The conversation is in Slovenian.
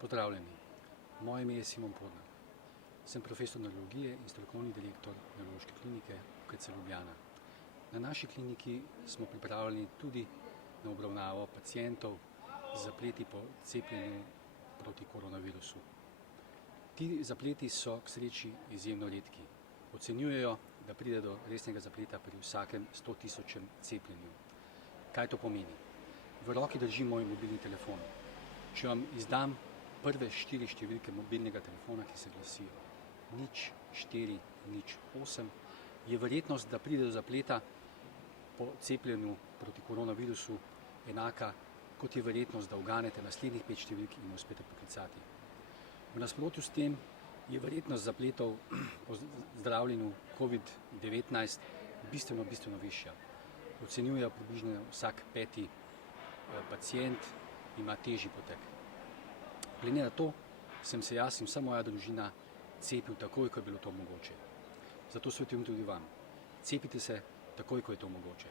Pozdravljeni, moje ime je Simon Podnar. Sem profesor neurologije in strokovni direktor Neurološke klinike UKC Ljubljana. Na naši kliniki smo pripravljeni tudi na obravnavo pacientov z zapleti po cepljenju proti koronavirusu. Ti zapleti so k sreči izjemno redki. Ocenjujejo, da pride do resnega zapleta pri vsakem 100 000 cepljenju. Kaj to pomeni? V roki držim moj mobilni telefon. Če vam izdam prve 4 številke mobilnega telefona, ki se glasijo 0408, je verjetnost, da pride do zapleta po cepljenju proti koronavirusu enaka, kot je verjetnost, da uganete naslednjih 5 številk in uspete poklicati. V nasprotju s tem je verjetnost zapletov po zdravljenju COVID-19 bistveno višja. Ocenjujejo približno vsak 5. pacient ima težji potek. Glede na to sem se jaz in vsa moja družina cepil takoj, ko je bilo to mogoče. Zato svetujem tudi vam. Cepite se takoj, ko je to mogoče.